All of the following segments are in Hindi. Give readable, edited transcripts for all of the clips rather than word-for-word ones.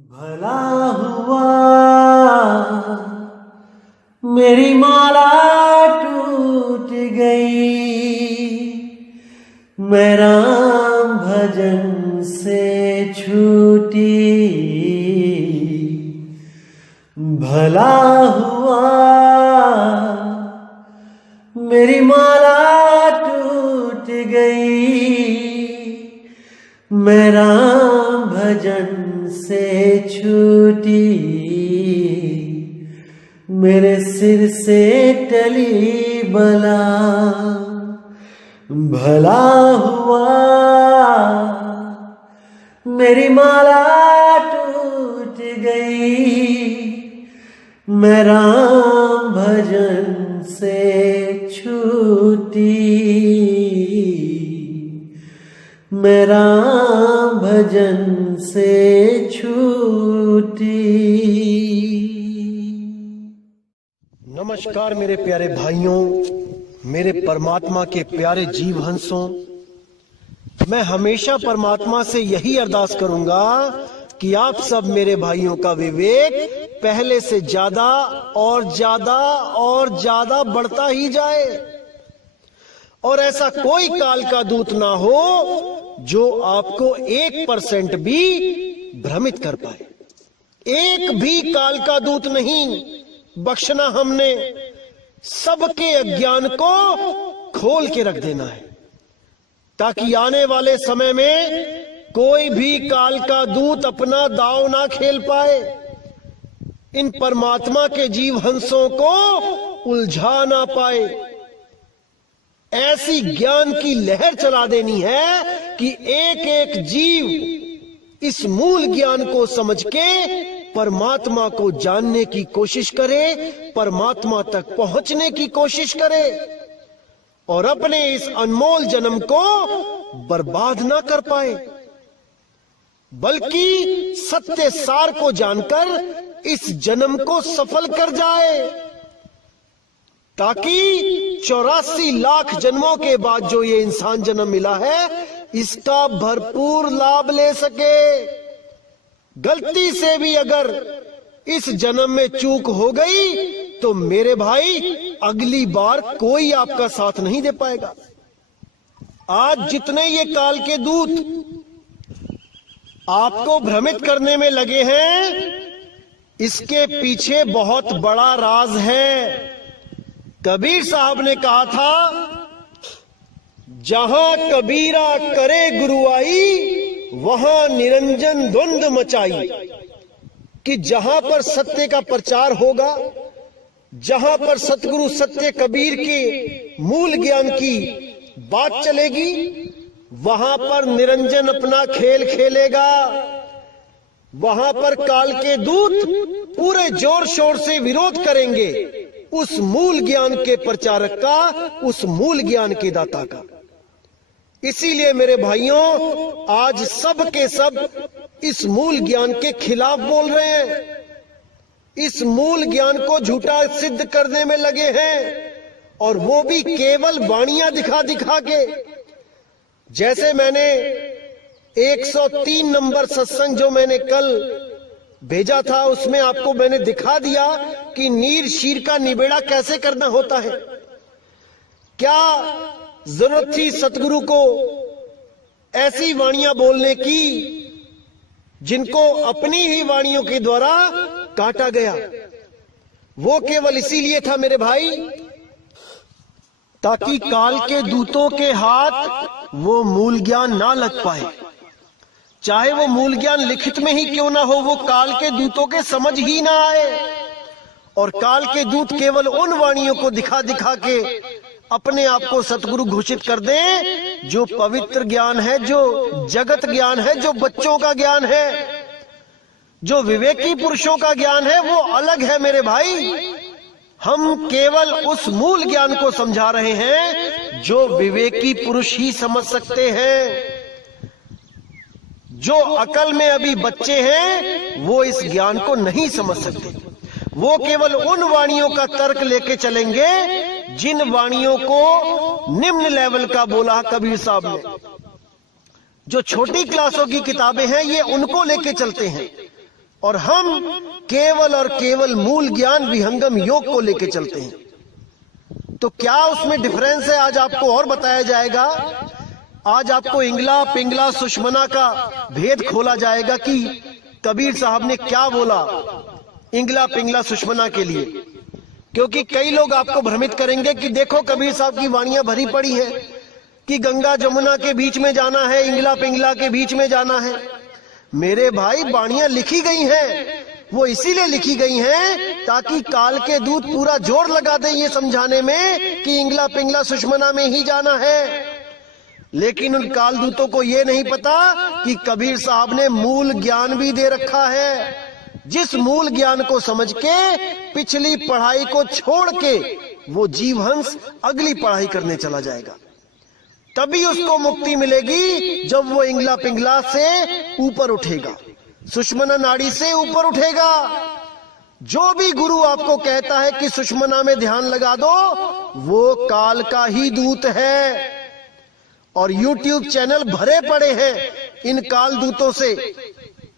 भला हुआ मेरी माला टूट गई, मैं राम भजन से छूटी। भला हुआ मेरी माला टूट गई, मैं राम भजन से छूटी। मेरे सिर से टली बला, भला हुआ मेरी माला टूट गई, मैं राम भजन से छूटी। मैं राम भजन से छूटी। नमस्कार मेरे प्यारे भाइयों, मेरे परमात्मा के प्यारे जीव हंसों। मैं हमेशा परमात्मा से यही अरदास करूंगा कि आप सब मेरे भाइयों का विवेक पहले से ज्यादा और ज्यादा और ज्यादा बढ़ता ही जाए, और ऐसा कोई काल का दूत ना हो जो आपको 1% भी भ्रमित कर पाए। एक भी काल का दूत नहीं बख्शना हमने, सबके अज्ञान को खोल के रख देना है, ताकि आने वाले समय में कोई भी काल का दूत अपना दांव ना खेल पाए, इन परमात्मा के जीव हंसों को उलझा ना पाए। ऐसी ज्ञान की लहर चला देनी है कि एक एक जीव इस मूल ज्ञान को समझ के परमात्मा को जानने की कोशिश करे, परमात्मा तक पहुंचने की कोशिश करे, और अपने इस अनमोल जन्म को बर्बाद ना कर पाए, बल्कि सत्य सार को जानकर इस जन्म को सफल कर जाए, ताकि 84 लाख जन्मों के बाद जो ये इंसान जन्म मिला है इसका भरपूर लाभ ले सके। गलती से भी अगर इस जन्म में चूक हो गई तो मेरे भाई अगली बार कोई आपका साथ नहीं दे पाएगा। आज जितने ये काल के दूत आपको भ्रमित करने में लगे हैं, इसके पीछे बहुत बड़ा राज है। कबीर साहब ने कहा था, जहां कबीरा करे गुरुआई वहां निरंजन द्वंद मचाई, कि जहां पर सत्य का प्रचार होगा, जहां पर सतगुरु सत्य कबीर के मूल ज्ञान की बात चलेगी, वहां पर निरंजन अपना खेल खेलेगा। वहां पर काल के दूत पूरे जोर शोर से विरोध करेंगे उस मूल ज्ञान के प्रचारक का, उस मूल ज्ञान के दाता का। इसीलिए मेरे भाइयों, आज सब के सब इस मूल ज्ञान के खिलाफ बोल रहे हैं, इस मूल ज्ञान को झूठा सिद्ध करने में लगे हैं, और वो भी केवल वाणियां दिखा दिखा के। जैसे मैंने 103 नंबर सत्संग जो मैंने कल भेजा था, उसमें आपको मैंने दिखा दिया कि नीर शीर का निबेड़ा कैसे करना होता है। क्या जरूरत थी सतगुरु को ऐसी वाणियां बोलने की जिनको अपनी ही वाणियों के द्वारा काटा गया? वो केवल इसीलिए था मेरे भाई, ताकि काल के दूतों के हाथ वो मूल ज्ञान ना लग पाए। चाहे वो मूल ज्ञान लिखित में ही क्यों ना हो, वो काल के दूतों के समझ ही ना आए, और काल के दूत केवल उन वाणियों को दिखा दिखा के अपने आप को सतगुरु घोषित कर दें जो पवित्र ज्ञान है, जो जगत ज्ञान है, जो बच्चों का ज्ञान है, जो विवेकी पुरुषों का ज्ञान है, वो अलग है मेरे भाई। हम केवल उस मूल ज्ञान को समझा रहे हैं जो विवेकी पुरुष ही समझ सकते हैं। जो अकल में अभी बच्चे हैं वो इस ज्ञान को नहीं समझ सकते। वो केवल उन वाणियों का तर्क लेके चलेंगे जिन वाणियों को निम्न लेवल का बोला कबीर साहब ने। जो छोटी क्लासों की किताबें हैं ये उनको लेके चलते हैं, और हम केवल और केवल मूल ज्ञान विहंगम योग को लेके चलते हैं। तो क्या उसमें डिफरेंस है, आज आपको और बताया जाएगा। आज आपको इंगला पिंगला सुषमना का भेद खोला जाएगा कि कबीर साहब ने क्या बोला इंगला पिंगला सुषमना के लिए। क्योंकि कई लोग आपको भ्रमित करेंगे कि देखो कबीर साहब की वाणियां भरी पड़ी है कि गंगा जमुना के बीच में जाना है, इंगला पिंगला के बीच में जाना है। मेरे भाई, वाणियां लिखी गई हैं, वो इसीलिए लिखी गई हैं ताकि काल के दूत पूरा जोर लगा दें ये समझाने में कि इंगला पिंगला सुषमना में ही जाना है। लेकिन उन काल दूतों को ये नहीं पता कि कबीर साहब ने मूल ज्ञान भी दे रखा है, जिस मूल ज्ञान को समझ के पिछली पढ़ाई को छोड़ के वो जीवहंस अगली पढ़ाई करने चला जाएगा। तभी उसको मुक्ति मिलेगी जब वो इंगला पिंगला से ऊपर उठेगा, सुषमना नाड़ी से ऊपर उठेगा। जो भी गुरु आपको कहता है कि सुषमना में ध्यान लगा दो, वो काल का ही दूत है। और YouTube चैनल भरे पड़े हैं इन काल दूतों से,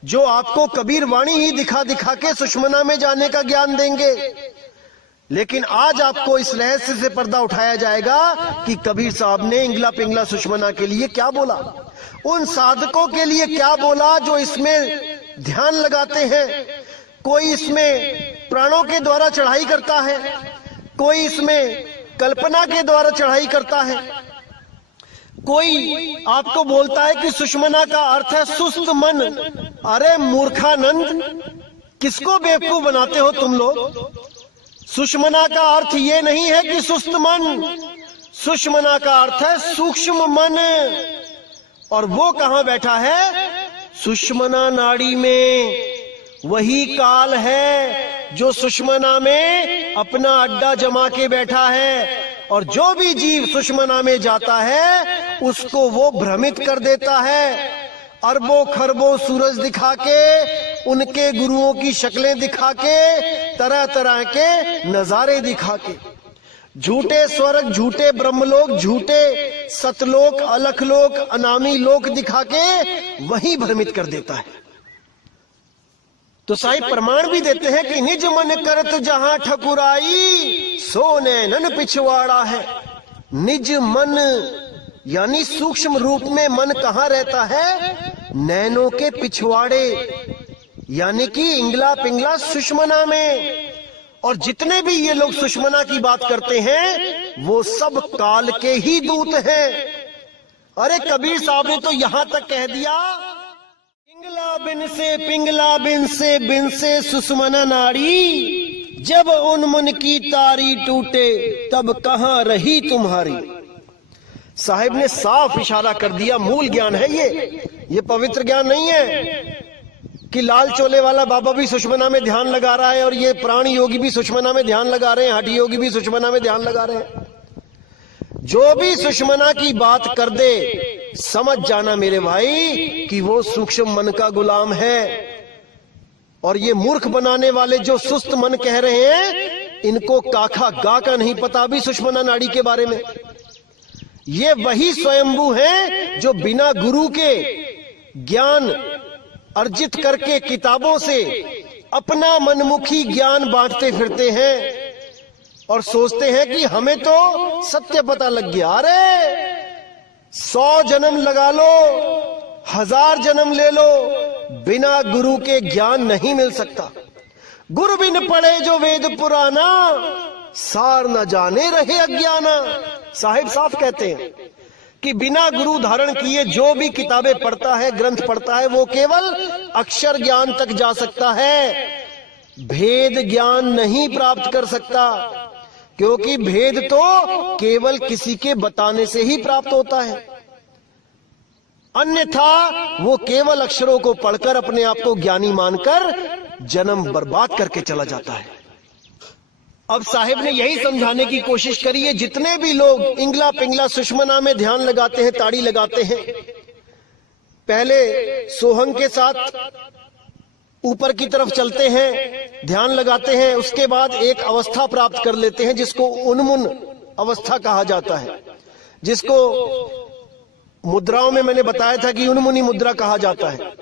जो आपको कबीर वाणी ही दिखा दिखा के सुषमना में जाने का ज्ञान देंगे। लेकिन आज आपको इस रहस्य से पर्दा उठाया जाएगा कि कबीर साहब ने इंगला पिंगला सुषमना के लिए क्या बोला, उन साधकों के लिए क्या बोला जो इसमें ध्यान लगाते हैं। कोई इसमें प्राणों के द्वारा चढ़ाई करता है, कोई इसमें कल्पना के द्वारा चढ़ाई करता है, कोई आपको बोलता है कि सुषमना का अर्थ है सुस्त मन। अरे मूर्खानंद, किसको बेवकूफ बनाते हो तुम लोग। सुषमना का अर्थ ये नहीं है कि सुस्त मन, सुषमना का अर्थ है सूक्ष्म मन। और वो कहां बैठा है? सुषमना नाड़ी में। वही काल है जो सुषमना में अपना अड्डा जमा के बैठा है। और जो भी जीव सुषमना में जाता है उसको वो भ्रमित कर देता है, अरबों खरबों सूरज दिखा के, उनके गुरुओं की शक्लें दिखा के, तरह तरह के नजारे दिखा के, झूठे स्वर्ग, झूठे ब्रह्मलोक, झूठे सतलोक, अलखलोक, अनामी लोक दिखा के वही भ्रमित कर देता है। तो साहिब प्रमाण भी देते हैं कि निज मन करत जहां ठकुराई, सो नैनन पिछवाड़ा है। निज मन यानी सूक्ष्म रूप में मन कहां रहता है? नैनों के पिछवाड़े, यानी कि इंगला पिंगला सुषमना में। और जितने भी ये लोग सुषमना की बात करते हैं वो सब काल के ही दूत हैं। अरे कबीर साहब ने तो यहां तक कह दिया, पिंगला बिन से सुषमना नाड़ी, जब उन्मुन की तारी टूटे तब कहां रही तुम्हारी। साहिब ने साफ इशारा कर दिया, मूल ज्ञान है ये पवित्र ज्ञान नहीं है कि लाल चोले वाला बाबा भी सुषमना में ध्यान लगा रहा है और ये प्राण योगी भी सुषमना में ध्यान लगा रहे हैं, हठी योगी भी सुषमना में ध्यान लगा रहे हैं। जो भी सुषमना की बात कर दे, समझ जाना मेरे भाई कि वो सूक्ष्म मन का गुलाम है। और ये मूर्ख बनाने वाले जो सुस्त मन कह रहे हैं, इनको काखा गा का नहीं पता भी सुषमना नाड़ी के बारे में। ये वही स्वयंभू हैं जो बिना गुरु के ज्ञान अर्जित करके किताबों से अपना मनमुखी ज्ञान बांटते फिरते हैं और सोचते हैं कि हमें तो सत्य पता लग गया। अरे 100 जन्म लगा लो, 1000 जन्म ले लो, बिना गुरु के ज्ञान नहीं मिल सकता। गुरु बिन पढ़े जो वेद पुराना, सार न जाने रहे अज्ञाना। साहिब साफ कहते हैं कि बिना गुरु धारण किए जो भी किताबें पढ़ता है, ग्रंथ पढ़ता है, वो केवल अक्षर ज्ञान तक जा सकता है, भेद ज्ञान नहीं प्राप्त कर सकता। क्योंकि भेद तो केवल किसी के बताने से ही प्राप्त होता है, अन्यथा वो केवल अक्षरों को पढ़कर अपने आप को ज्ञानी मानकर जन्म बर्बाद करके चला जाता है। अब साहिब ने यही समझाने की कोशिश करी है, जितने भी लोग इंगला पिंगला सुषमना में ध्यान लगाते हैं, ताड़ी लगाते हैं, पहले सोहंग के साथ ऊपर की तरफ चलते हैं, ध्यान लगाते हैं, उसके बाद एक अवस्था प्राप्त कर लेते हैं जिसको उन्मुन अवस्था कहा जाता है, जिसको मुद्राओं में मैंने बताया था कि उन्मुनी मुद्रा कहा जाता है।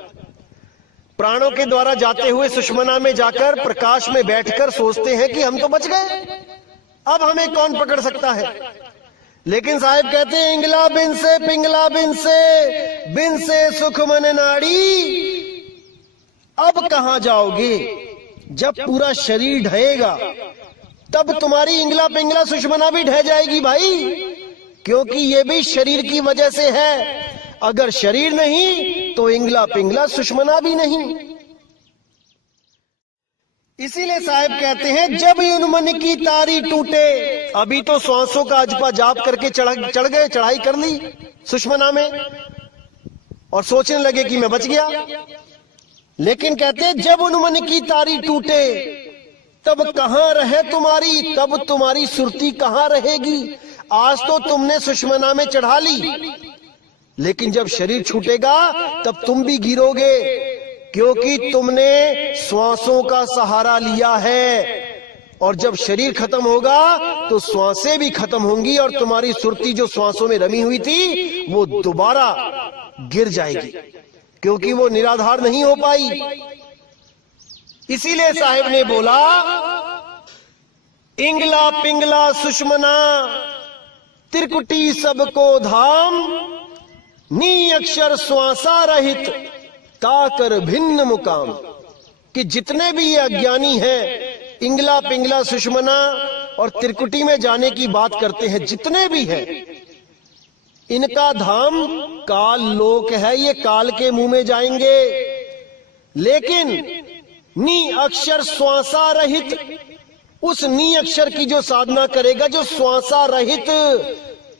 प्राणों के द्वारा जाते हुए सुषमना में जाकर प्रकाश में बैठकर सोचते हैं कि हम तो बच गए, अब हमें कौन पकड़ सकता है। लेकिन साहिब कहते हैं इंगला बिन से पिंगला बिन से सुख मन नाड़ी। अब कहां जाओगे? जब पूरा शरीर ढहेगा तब तुम्हारी इंगला पिंगला सुषमना भी ढह जाएगी भाई, क्योंकि ये भी शरीर की वजह से है। अगर शरीर नहीं तो इंगला पिंगला सुषमना भी नहीं। इसीलिए साहिब कहते हैं जब यूं मन की तारी टूटे। अभी तो श्वासों का अजपा जाप करके चढ़ गए, चढ़ाई कर ली सुषमना में और सोचने लगे कि मैं बच गया। लेकिन कहते हैं जब उन मन की तारी टूटे तब कहां रहे तुम्हारी, तब तुम्हारी सुरती कहां रहेगी। आज तो तुमने सुषमना में चढ़ा ली, लेकिन जब शरीर छूटेगा तब तुम भी गिरोगे, क्योंकि तुमने श्वासों का सहारा लिया है। और जब शरीर खत्म होगा तो श्वासें भी खत्म होंगी और तुम्हारी सुरती जो श्वासों में रमी हुई थी वो दोबारा गिर जाएगी, क्योंकि वो निराधार नहीं हो पाई। इसीलिए साहिब ने बोला इंगला पिंगला सुषमना त्रिकुटी सबको धाम, नी अक्षर श्वासा रहित ताकर भिन्न मुकाम। कि जितने भी ये अज्ञानी हैं इंगला पिंगला सुषमना और त्रिकुटी में जाने की बात करते हैं, जितने भी हैं, इनका धाम काल लोक है, ये काल के मुंह में जाएंगे। लेकिन नी अक्षर श्वासा रहित, उस नी अक्षर की जो साधना करेगा, जो श्वासा रहित,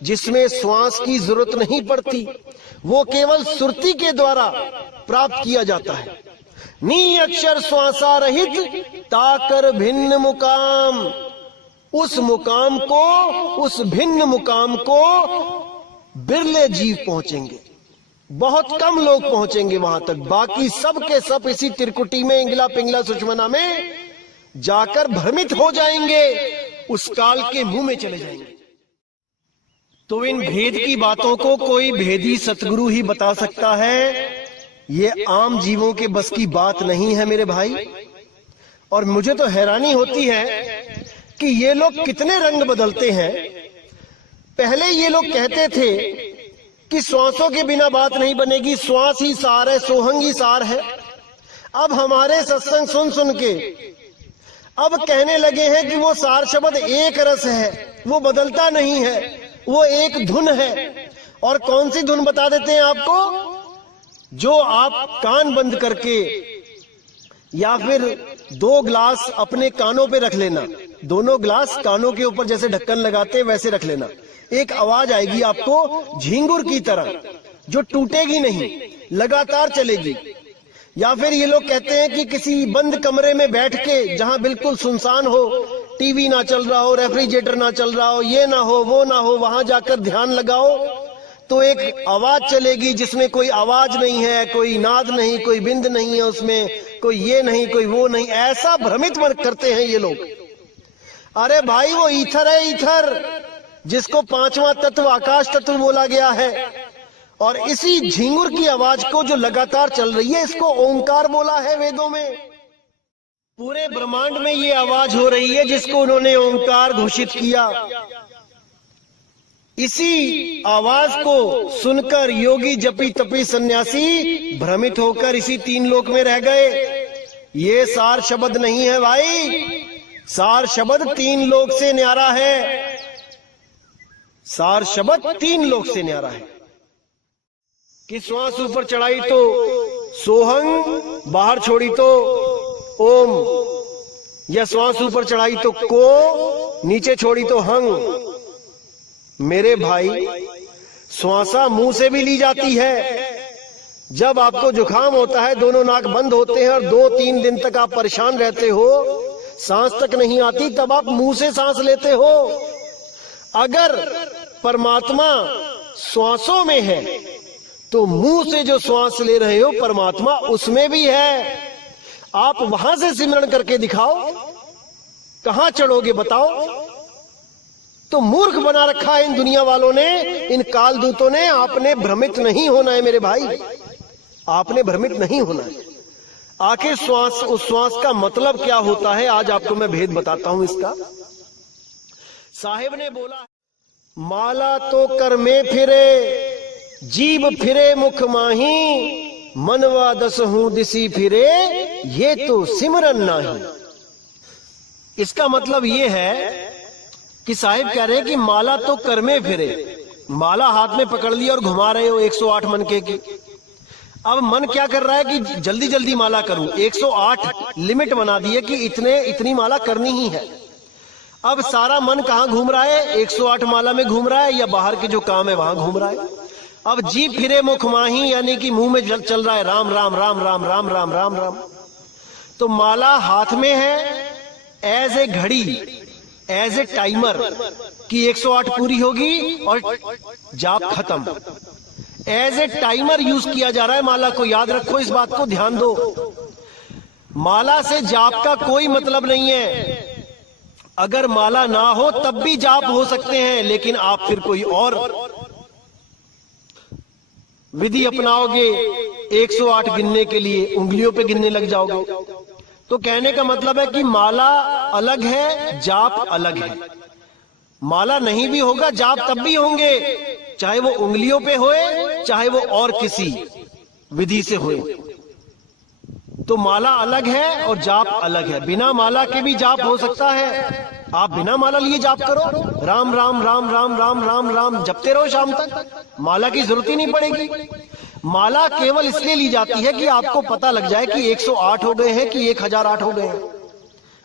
जिसमें श्वास की जरूरत नहीं पड़ती, वो केवल सुरती के द्वारा प्राप्त किया जाता है। नी अक्षर श्वासा रहित ताकर भिन्न मुकाम, उस मुकाम को, उस भिन्न मुकाम को बिरले जीव पहुंचेंगे, बहुत कम लोग पहुंचेंगे वहां तक। बाकी सब के सब इसी त्रिकुटी में इंगला पिंगला सुषमना में जाकर भ्रमित हो जाएंगे, उस काल के मुंह में चले जाएंगे। तो इन भेद की बातों को कोई भेदी सतगुरु ही बता सकता है, ये आम जीवों के बस की बात नहीं है मेरे भाई। और मुझे तो हैरानी होती है कि ये लोग कितने रंग बदलते हैं। पहले ये लोग कहते थे कि श्वासों के बिना बात नहीं बनेगी, श्वास ही सार है, सोहंग ही सार है। अब हमारे सत्संग सुन सुन के अब कहने लगे हैं कि वो सार शब्द एक रस है, वो बदलता नहीं है, वो एक धुन है। और कौन सी धुन बता देते हैं आपको? जो आप कान बंद करके या फिर 2 ग्लास अपने कानों पे रख लेना, दोनों ग्लास कानों के ऊपर जैसे ढक्कन लगाते हैं वैसे रख लेना, एक आवाज आएगी आपको झींगुर की तरह, जो टूटेगी नहीं, लगातार चलेगी। या फिर ये लोग कहते हैं कि किसी बंद कमरे में बैठ के, जहां बिल्कुल सुनसान हो, टीवी ना चल रहा हो, रेफ्रिजरेटर ना चल रहा हो, ये ना हो वो ना हो, वहां जाकर ध्यान लगाओ तो एक आवाज चलेगी जिसमें कोई आवाज नहीं है, कोई नाद नहीं, कोई बिंद नहीं है उसमें, कोई ये नहीं कोई वो नहीं। ऐसा भ्रमित करते हैं ये लोग। अरे भाई वो ईथर है, ईथर, जिसको 5वां तत्व आकाश तत्व बोला गया है। और इसी झिंगुर की आवाज को जो लगातार चल रही है, इसको ओंकार बोला है वेदों में। पूरे ब्रह्मांड में ये आवाज हो रही है जिसको उन्होंने ओंकार घोषित किया। इसी आवाज को सुनकर योगी जपी तपी सन्यासी भ्रमित होकर इसी 3 लोक में रह गए। ये सार शब्द नहीं है भाई, सार शब्द 3 लोक से न्यारा है, सार शब्द 3 लोक से न्यारा है। कि श्वास ऊपर चढ़ाई तो सोहंग, बाहर छोड़ी तो ओम, या श्वास ऊपर चढ़ाई तो को, नीचे छोड़ी तो हंग। मेरे भाई श्वासा मुंह से भी ली जाती है। जब आपको जुकाम होता है, दोनों नाक बंद होते हैं और 2-3 दिन तक आप परेशान रहते हो, सांस तक नहीं आती, तब आप मुंह से सांस लेते हो। अगर परमात्मा श्वासों में है तो मुंह से जो श्वास ले रहे हो परमात्मा उसमें भी है। आप वहां से सिमरण करके दिखाओ, कहां चढ़ोगे बताओ। तो मूर्ख बना रखा है इन दुनिया वालों ने, इन कालदूतों ने। आपने भ्रमित नहीं होना है मेरे भाई, आपने भ्रमित नहीं होना है। आखिर श्वास, उस श्वास का मतलब क्या होता है, आज आपको मैं भेद बताता हूं इसका। साहिब ने बोला, माला तो कर में फिरे, जीभ फिरे मुख माही, मनवा दस हूं दिसी फिरे, ये तो सिमरन नाही। इसका मतलब ये है कि साहिब कह रहे हैं कि माला तो कर में फिरे, माला हाथ में पकड़ ली और घुमा रहे हो 108 मनके की। अब मन क्या कर रहा है कि जल्दी जल्दी माला करूं, 108 लिमिट बना दी है कि इतनी माला करनी ही है। अब सारा मन कहां घूम रहा है, 108 माला में घूम रहा है या बाहर के जो काम है वहां घूम रहा है। अब जीभ फिरे मुख माही, यानी कि मुंह में चल रहा है राम राम राम राम राम राम राम राम। तो माला हाथ में है एज ए घड़ी, एज ए टाइमर कि 108 पूरी होगी और जाप खत्म। एज ए टाइमर यूज किया जा रहा है माला को, याद रखो, इस बात को ध्यान दो। माला से जाप का कोई मतलब नहीं है। अगर माला ना हो तब भी जाप हो सकते हैं, लेकिन आप फिर कोई और विधि अपनाओगे 108 गिनने के लिए, उंगलियों पे गिनने लग जाओगे। तो कहने का मतलब है कि माला अलग है, जाप अलग है। माला नहीं भी होगा, जाप तब भी होंगे, चाहे वो उंगलियों पे होए, चाहे वो और किसी विधि से होए। तो माला अलग है और जाप अलग है। बिना माला के भी जाप हो सकता है। आप बिना माला लिए जाप करो, राम राम राम राम राम राम राम जपते रहो शाम तक, माला की जरूरत ही नहीं पड़ेगी। माला केवल इसलिए ली जाती है कि आपको पता लग जाए कि 108 हो गए हैं कि 1008 हो गए हैं,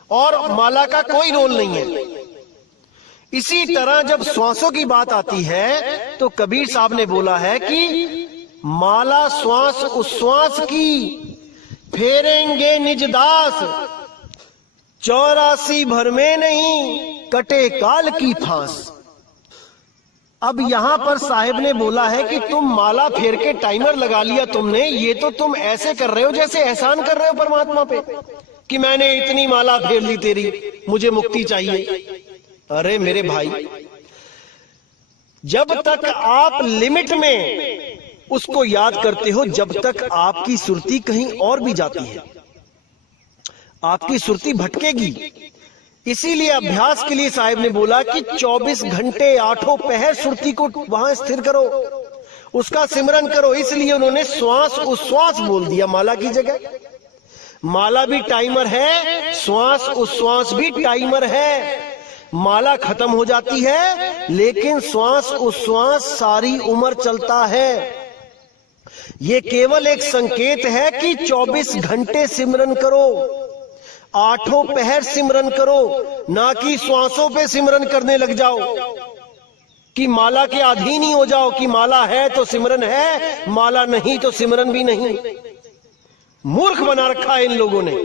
और माला का कोई रोल नहीं है। इसी तरह जब श्वासों की बात आती है तो कबीर साहब ने बोला है कि माला श्वास उश्वास की, फेरेंगे निज दास, 84 भर में नहीं कटे काल की फांस। अब यहां पर साहिब ने बोला है कि तुम माला फेर के टाइमर लगा लिया तुमने, ये तो तुम ऐसे कर रहे हो जैसे एहसान कर रहे हो परमात्मा पे कि मैंने इतनी माला फेर ली तेरी, मुझे मुक्ति चाहिए। अरे मेरे भाई, जब तक आप लिमिट में उसको याद करते हो, जब तक आपकी सुरती कहीं और भी जाती है, आपकी सुरती भटकेगी। इसीलिए अभ्यास के लिए साहिब ने बोला कि 24 घंटे 8 पहर सुरती को वहां स्थिर करो, उसका सिमरन करो। इसलिए उन्होंने श्वास उश्वास बोल दिया माला की जगह। माला भी टाइमर है, श्वास उश्वास भी टाइमर है। माला खत्म हो जाती है लेकिन श्वास उश्वास सारी उम्र चलता है। ये केवल एक संकेत है कि 24 घंटे सिमरन करो, 8 पहर सिमरन करो, ना कि श्वासों पे सिमरन करने लग जाओ कि माला के अधीन ही हो जाओ कि माला है तो सिमरन है, माला नहीं तो सिमरन भी नहीं। मूर्ख बना रखा है इन लोगों ने।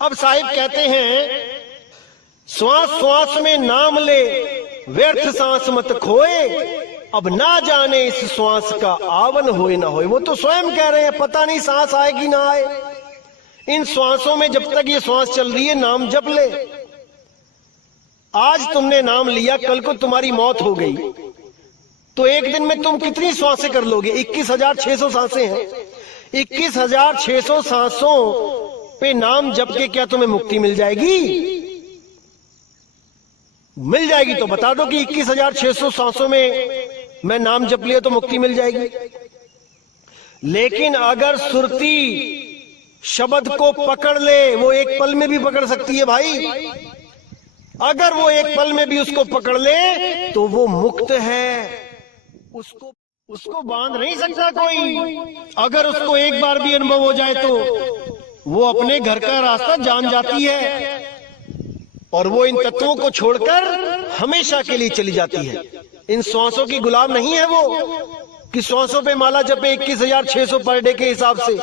अब साहिब कहते हैं, श्वास श्वास में नाम ले, व्यर्थ सांस मत खोए, अब ना जाने इस श्वास का आवन होए ना होए। वो तो स्वयं कह रहे हैं, पता नहीं सांस आएगी ना आए। इन श्वासों में जब तक ये श्वास चल रही है नाम जप ले। आज तुमने नाम लिया, कल को तुम्हारी मौत हो गई तो एक दिन में तुम कितनी श्वासें कर लोगे? 21,600 सांसें हैं। 21,600 सांसों पे नाम जप के क्या तुम्हें मुक्ति मिल जाएगी? मिल जाएगी तो बता दो कि 21,600 सांसों में मैं नाम जप लिया तो मुक्ति मिल जाएगी। लेकिन अगर सुरती शब्द को पकड़ ले, वो एक पल में भी पकड़ सकती है भाई। अगर वो एक पल में भी उसको पकड़ ले तो वो मुक्त है, उसको बांध नहीं सकता कोई। अगर उसको एक बार भी अनुभव हो जाए तो वो अपने घर का रास्ता जान जाती है और वो इन तत्वों को छोड़कर हमेशा के लिए चली जाती है। इन श्वासों की गुलाम नहीं है वो कि श्वासों पे माला जपे 21,600 पर डे के हिसाब से।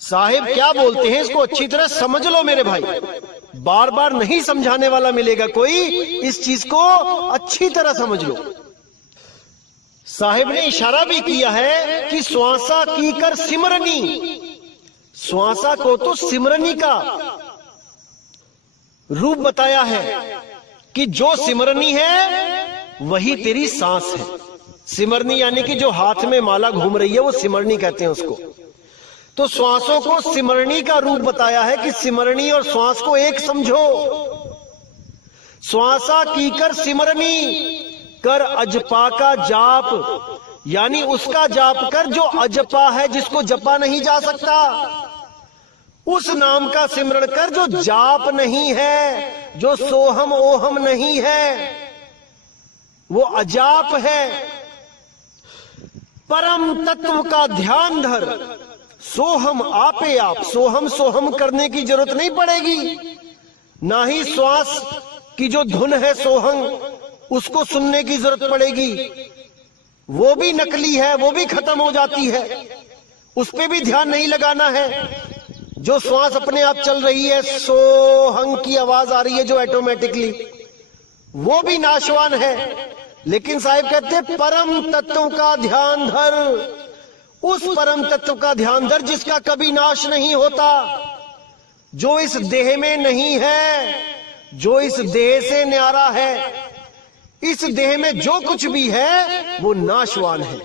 साहिब क्या बोलते हैं, इसको अच्छी तरह समझ लो मेरे भाई। बार बार नहीं समझाने वाला मिलेगा कोई, इस चीज को अच्छी तरह समझ लो। साहिब ने इशारा भी किया है कि श्वासा की कर सिमरनी, श्वासा को तो सिमरनी का रूप बताया है कि जो सिमरनी है वही तेरी सांस है। सिमरनी यानी कि जो हाथ में माला घूम रही है वो सिमरनी कहते हैं उसको। तो श्वासों को सिमरणी का रूप बताया है कि सिमरणी और श्वास को एक समझो। श्वासा कीकर सिमरणी, कर अजपा का जाप, यानी उसका जाप कर जो अजपा है, जिसको जपा नहीं जा सकता। उस नाम का सिमरण कर जो जाप नहीं है, जो सोहम ओहम नहीं है, वो अजाप है। परम तत्व का ध्यान धर, सोहम आपे आप। सोहम सोहम करने की जरूरत नहीं पड़ेगी, ना ही श्वास की जो धुन है सोहम, उसको सुनने की जरूरत पड़ेगी। वो भी नकली है, वो भी खत्म हो जाती है, उस पे भी ध्यान नहीं लगाना है। जो श्वास अपने आप चल रही है, सोहंग की आवाज आ रही है जो ऑटोमेटिकली, वो भी नाशवान है। लेकिन साहिब कहते हैं परम तत्व का ध्यान धर, उस परम तत्व का ध्यान धर जिसका कभी नाश नहीं होता, जो इस देह में नहीं है, जो इस देह से न्यारा है। इस देह में जो कुछ भी है वो नाशवान है।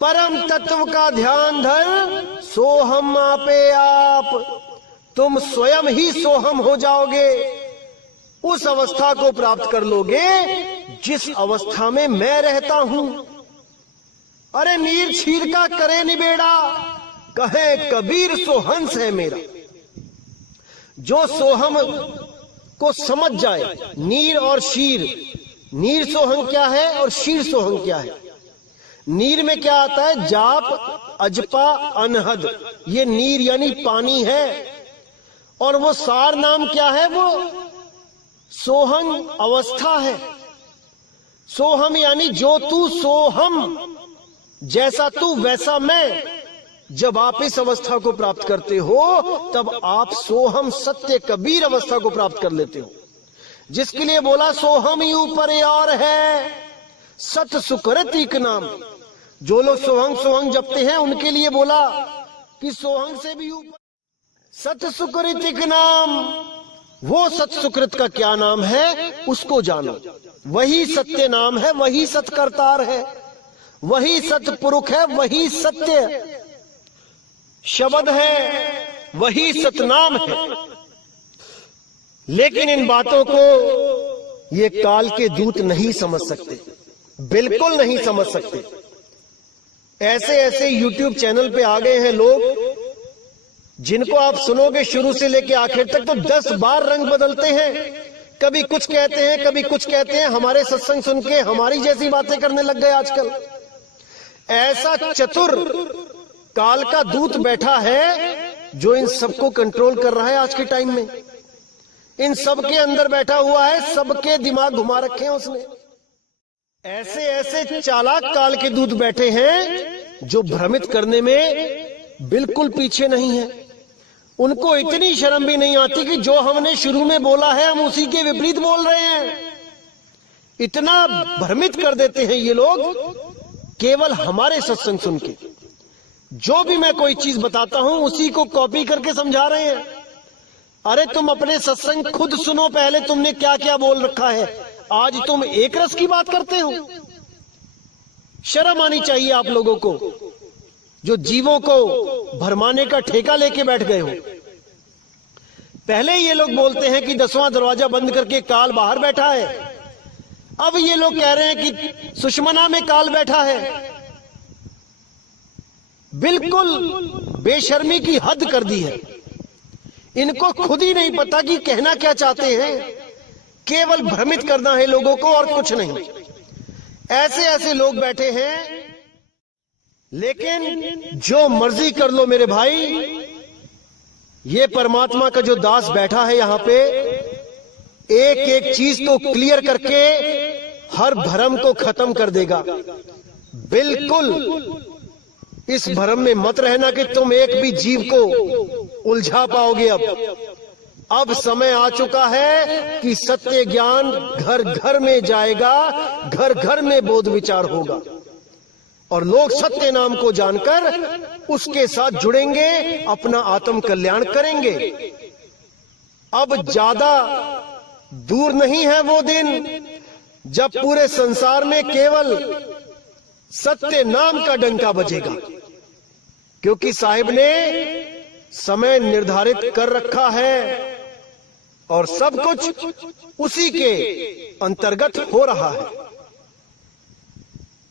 परम तत्व का ध्यान धर, सोहम आपे आप। तुम स्वयं ही सोहम हो जाओगे, उस अवस्था को प्राप्त कर लोगे जिस अवस्था में मैं रहता हूं। अरे नीर छीर का करे निबेड़ा, कहे कबीर सोहंस है मेरा। जो सोहम को समझ जाए, नीर और शीर, नीर सोहंग क्या है और शीर सोहंग क्या है। नीर में क्या आता है, जाप अजपा अनहद, ये नीर यानी पानी है। और वो सार नाम क्या है, वो सोहंग अवस्था है। सोहम यानी जो तू सोहम, जैसा तू वैसा मैं। जब आप इस अवस्था को प्राप्त करते हो तब आप सोहम सत्य कबीर अवस्था को प्राप्त कर लेते हो, जिसके लिए बोला सोहम ही ऊपर और है, सत सुकृतिक नाम। जो लोग सोहंग सोहंग जपते हैं उनके लिए बोला कि सोहंग से भी ऊपर सत सुकृतिक नाम। वो सत सुकृत का क्या नाम है उसको जानो, वही सत्य नाम है, वही सत्कर्तार है, वही सतपुरुष है, वही सत्य शब्द है, वही सतनाम है। लेकिन इन बातों को ये काल के दूत नहीं समझ सकते, बिल्कुल नहीं समझ सकते। ऐसे ऐसे YouTube चैनल पे आ गए हैं लोग, जिनको आप सुनोगे शुरू से लेके आखिर तक तो 10 बार रंग बदलते हैं। कभी कुछ कहते हैं, कभी कुछ कहते हैं। हमारे सत्संग सुन के हमारी जैसी बातें करने लग गए आजकल। ऐसा चतुर काल का दूत बैठा है जो इन सबको कंट्रोल कर रहा है आज के टाइम में। इन सबके अंदर बैठा हुआ है, सबके दिमाग घुमा रखे हैं उसने। ऐसे ऐसे चालाक काल के दूत बैठे हैं जो भ्रमित करने में बिल्कुल पीछे नहीं है। उनको इतनी शर्म भी नहीं आती कि जो हमने शुरू में बोला है हम उसी के विपरीत बोल रहे हैं। इतना भ्रमित कर देते हैं ये लोग केवल हमारे सत्संग सुन के। जो भी मैं कोई चीज बताता हूं उसी को कॉपी करके समझा रहे हैं। अरे तुम अपने सत्संग खुद सुनो, पहले तुमने क्या क्या बोल रखा है। आज तुम एक रस की बात करते हो। शर्म आनी चाहिए आप लोगों को जो जीवों को भरमाने का ठेका लेके बैठ गए हो। पहले ये लोग बोलते हैं कि 10वां दरवाजा बंद करके काल बाहर बैठा है। अब ये लोग कह रहे हैं कि सुषमना में काल बैठा है। बिल्कुल बेशर्मी की हद कर दी है। इनको खुद ही नहीं पता कि कहना क्या चाहते हैं, केवल भ्रमित करना है लोगों को और कुछ नहीं। ऐसे ऐसे लोग बैठे हैं। लेकिन जो मर्जी कर लो मेरे भाई, ये परमात्मा का जो दास बैठा है यहां पे, एक एक चीज को क्लियर करके हर भ्रम को खत्म कर देगा। बिल्कुल इस भ्रम में मत रहना कि तुम एक भी जीव को उलझा पाओगे। अब समय आ चुका है कि सत्य ज्ञान घर घर में जाएगा, घर घर में बोध विचार होगा और लोग सत्य नाम को जानकर उसके साथ जुड़ेंगे, अपना आत्म कल्याण करेंगे। अब ज्यादा दूर नहीं है वो दिन जब पूरे संसार में केवल सत्य नाम का डंका बजेगा। क्योंकि साहिब ने समय निर्धारित कर रखा है और सब कुछ उसी के अंतर्गत हो रहा है।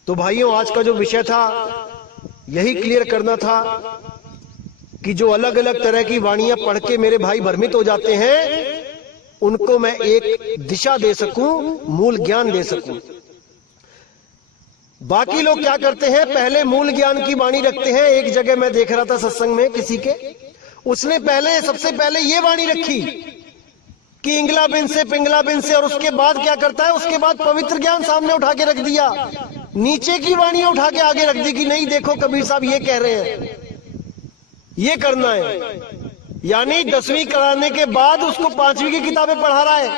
तो भाइयों, आज का जो विषय था यही क्लियर करना था कि जो अलग अलग तरह की वाणियां पढ़ के मेरे भाई भ्रमित हो जाते हैं, उनको मैं एक दिशा दे सकूं, मूल ज्ञान दे सकूं। बाकी लोग क्या करते हैं, पहले मूल ज्ञान की वाणी रखते हैं। एक जगह मैं देख रहा था सत्संग में किसी के, उसने सबसे पहले ये वाणी रखी कि इंगला बिन से पिंगला बिन से, और उसके बाद क्या करता है, उसके बाद पवित्र ज्ञान सामने उठा के रख दिया, नीचे की वाणी उठा के आगे रख दी कि नहीं देखो कबीर साहब ये कह रहे हैं, ये करना है। यानी 10वीं कराने के बाद उसको 5वीं की किताबें पढ़ा रहा है।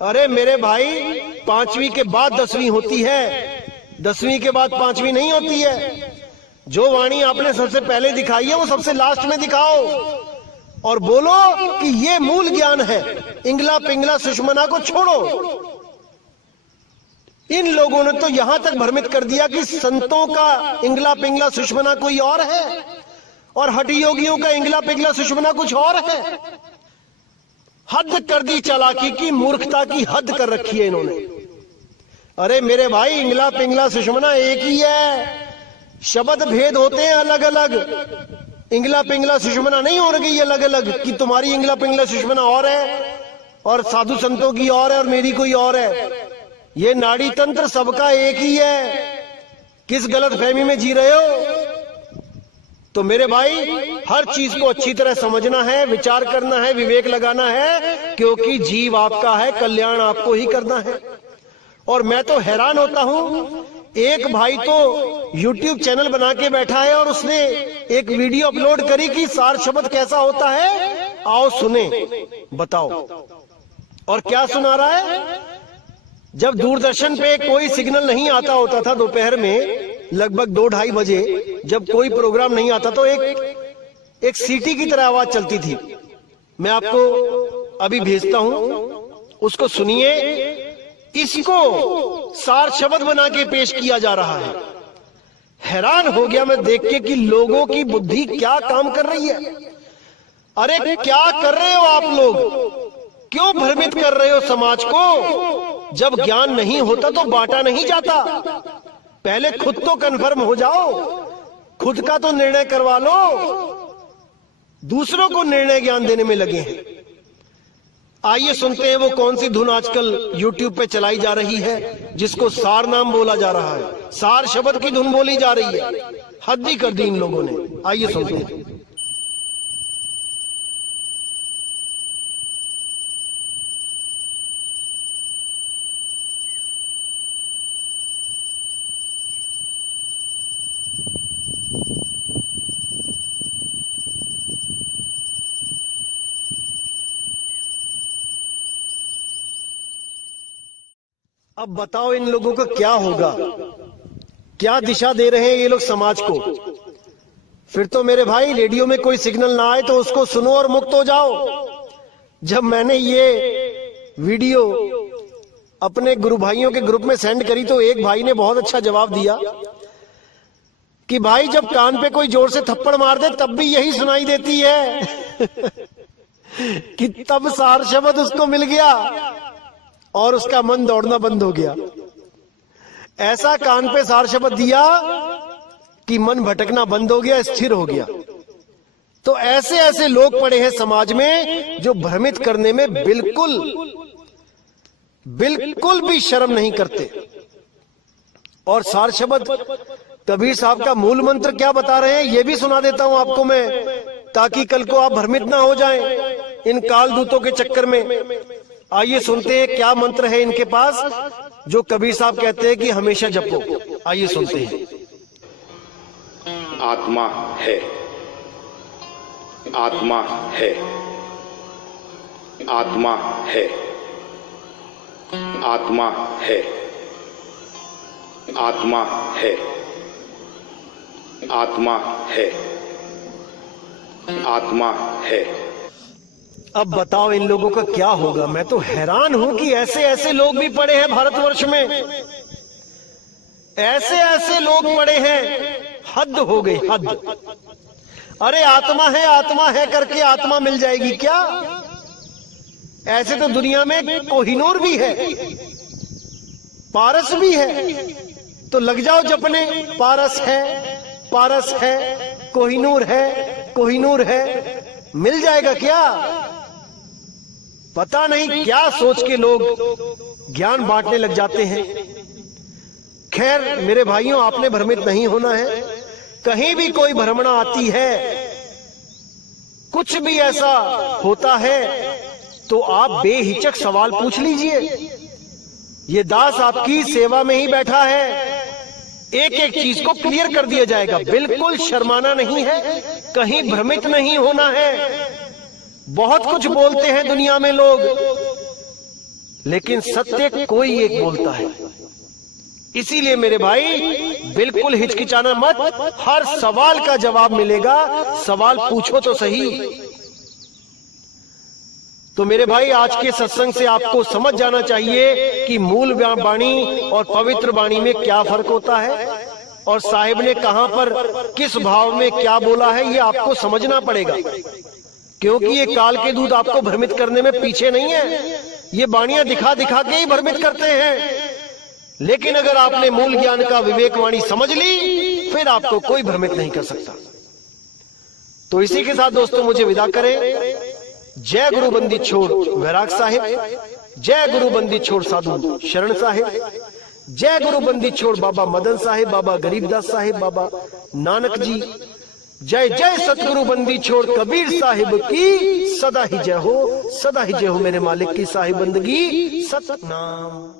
अरे मेरे भाई, 5वीं के बाद 10वीं होती है, 10वीं के बाद 5वीं नहीं होती है। जो वाणी आपने सबसे पहले दिखाई है वो सबसे लास्ट में दिखाओ और बोलो कि ये मूल ज्ञान है। इंगला पिंगला सुषमना को छोड़ो। इन लोगों ने तो यहां तक भ्रमित कर दिया कि संतों का इंगला पिंगला सुषमना कोई और है और हठी योगियों का इंगला पिंगला सुषमना कुछ और है। हद कर दी चालाकी की, मूर्खता की हद कर रखी है इन्होंने। अरे मेरे भाई, इंगला पिंगला सुषमना एक ही है, शब्द भेद होते हैं अलग अलग। इंगला पिंगला सुषमना नहीं हो रही अलग अलग कि तुम्हारी इंगला पिंगला सुषमना और है और साधु संतों की और है और मेरी कोई और है। ये नाड़ी तंत्र सबका एक ही है। किस गलत फहमी में जी रहे हो? तो मेरे भाई, हर चीज को अच्छी तरह समझना है, विचार करना है, विवेक लगाना है, क्योंकि जीव आपका है, कल्याण आपको ही करना है। और मैं तो हैरान होता हूं, एक भाई तो YouTube चैनल बना के बैठा है और उसने एक वीडियो अपलोड करी कि सार शब्द कैसा होता है, आओ सुने, बताओ। और क्या सुना रहा है? जब दूरदर्शन पे कोई सिग्नल नहीं आता होता था दोपहर में लगभग 2-2:30 बजे, जब कोई प्रोग्राम नहीं आता तो एक सीटी की तरह आवाज चलती थी। मैं आपको अभी भेजता हूं, उसको सुनिए। इसको सार शब्द बना के पेश किया जा रहा है। हैरान हो गया मैं देख के कि लोगों की बुद्धि क्या काम कर रही है। अरे क्या कर रहे हो आप लोग? क्यों भ्रमित कर रहे हो समाज को? जब ज्ञान नहीं होता तो बांटा नहीं जाता। पहले खुद तो कन्फर्म हो जाओ, खुद का तो निर्णय करवा लो। दूसरों को निर्णय ज्ञान देने में लगे हैं। आइए सुनते हैं वो कौन सी धुन आजकल YouTube पे चलाई जा रही है, जिसको सार नाम बोला जा रहा है। सार शब्द की धुन बोली जा रही है। हद ही कर दी इन लोगों ने। आइए सुनते हैं। अब बताओ इन लोगों का क्या होगा? क्या दिशा दे रहे हैं ये लोग समाज को? फिर तो मेरे भाई, रेडियो में कोई सिग्नल ना आए तो उसको सुनो और मुक्त हो जाओ। जब मैंने ये वीडियो अपने गुरु भाइयों के ग्रुप में सेंड करी तो एक भाई ने बहुत अच्छा जवाब दिया कि भाई, जब कान पे कोई जोर से थप्पड़ मार दे तब भी यही सुनाई देती है कि तब सार शब्द उसको मिल गया और उसका मन दौड़ना बंद हो गया। ऐसा कान पे सार शब्द दिया कि मन भटकना बंद हो गया, स्थिर हो गया। तो ऐसे ऐसे लोग पड़े हैं समाज में जो भ्रमित करने में बिल्कुल भी शर्म नहीं करते। और सार शब्द कबीर साहब का मूल मंत्र क्या बता रहे हैं ये भी सुना देता हूं आपको मैं, ताकि कल को आप भ्रमित ना हो जाएं इन काल दूतों के चक्कर में। आइए सुनते हैं क्या मंत्र है इनके पास जो कबीर साहब कहते हैं कि हमेशा जपो। आइए सुनते हैं। आत्मा है, आत्मा है, आत्मा है, आत्मा है, आत्मा है, आत्मा है, आत्मा है। अब बताओ इन लोगों का क्या होगा? मैं तो हैरान हूं कि ऐसे ऐसे लोग भी पड़े हैं भारतवर्ष में। ऐसे ऐसे लोग पड़े हैं, हद हो गई, हद। अरे आत्मा है करके आत्मा मिल जाएगी क्या? ऐसे तो दुनिया में कोहिनूर भी है, पारस भी है, तो लग जाओ जपने। पारस है, कोहिनूर है, मिल जाएगा क्या? पता नहीं क्या सोच के लोग ज्ञान बांटने लग जाते हैं। खैर मेरे भाइयों, आपने भ्रमित नहीं होना है। कहीं भी कोई भ्रमणा आती है, कुछ भी ऐसा होता है, तो आप बेहिचक सवाल पूछ लीजिए। ये दास आपकी सेवा में ही बैठा है, एक एक चीज को क्लियर कर दिया जाएगा। बिल्कुल शर्माना नहीं है, कहीं भ्रमित नहीं होना है। बहुत कुछ बोलते हैं दुनिया में लोग, लेकिन सत्य कोई एक बोलता है। इसीलिए मेरे भाई, बिल्कुल हिचकिचाना मत, हर सवाल का जवाब मिलेगा। सवाल पूछो तो सही। तो मेरे भाई, आज के सत्संग से आपको समझ जाना चाहिए कि मूल वाणी और पवित्र वाणी में क्या फर्क होता है, और साहिब ने कहां पर किस भाव में क्या बोला है, ये आपको समझना पड़ेगा। क्योंकि ये काल के दूत आपको भ्रमित करने में पीछे नहीं है। ये वाणियां दिखा दिखा के ही भ्रमित करते हैं। लेकिन अगर आपने मूल ज्ञान का विवेक वाणी समझ ली, फिर आपको कोई भ्रमित नहीं कर सकता। तो इसी के साथ दोस्तों मुझे विदा करें। जय गुरु बंदी छोड़ वैराग साहिब, जय गुरु बंदी छोड़ साधु शरण साहिब, जय गुरु बंदी छोड़ बाबा मदन साहिब, बाबा गरीबदास साहिब, बाबा नानक जी। जय जय सतगुरु बंदी छोड़ कबीर साहिब की सदा ही जय हो, सदा ही जय हो मेरे मालिक की साहिब बंदगी सतनाम।